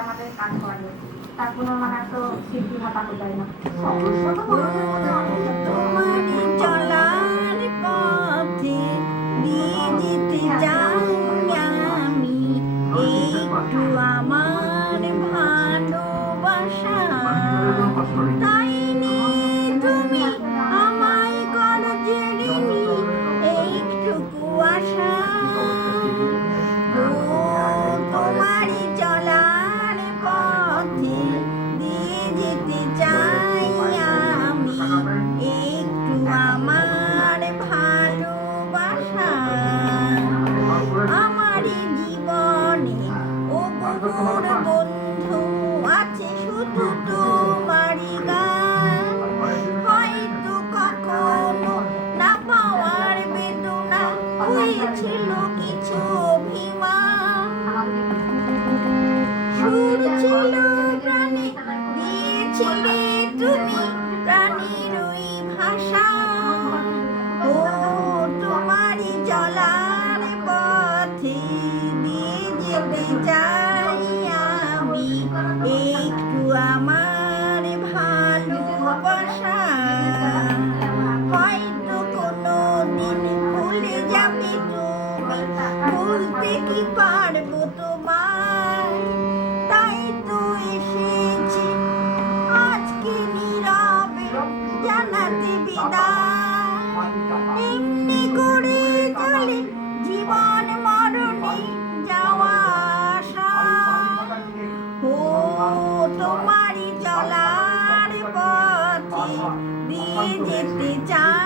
আমাদের কাজ করে, তার কোনো মানে তো স্মৃতি হাতাতে যায় না। তোমারই চলার পথে দিয়ে যেতে চাই আমি একটু আমার ভালোবাসা, তাই নিয়ে তুমি আমায় করো যে ঋণী এইটুকু আশা। ও তোমারই চলার পথে দিয়ে যেতে চাই আমি একটু আমার ভালোবাসা। আমার জীবনে ও বহুর বন্ধু আছে শুধু তোমারই গান, হয়তো কখনো না পাওয়ার বেদনা হয়েছিল কিছু অভিমান, সুর ছিল প্রাণে দিয়েছিলে তুমি প্রাণীর ওই ভাষা। ও তোমারই চলার পথে দিয়ে যেতে চাই আমি একটু আমার ভালোবাসা। হয়তো কোনো দিন ভুলে যাবে তুমি, ভুলতে কি পারবো তোমার, তাই তো এসেছি আজকে নীরবে জানাতে বিদায়। এমনি করে চলে জীবন মরণে যাওয়া আসা। ও তোমারই চলার পথে দিয়ে যেতে চাই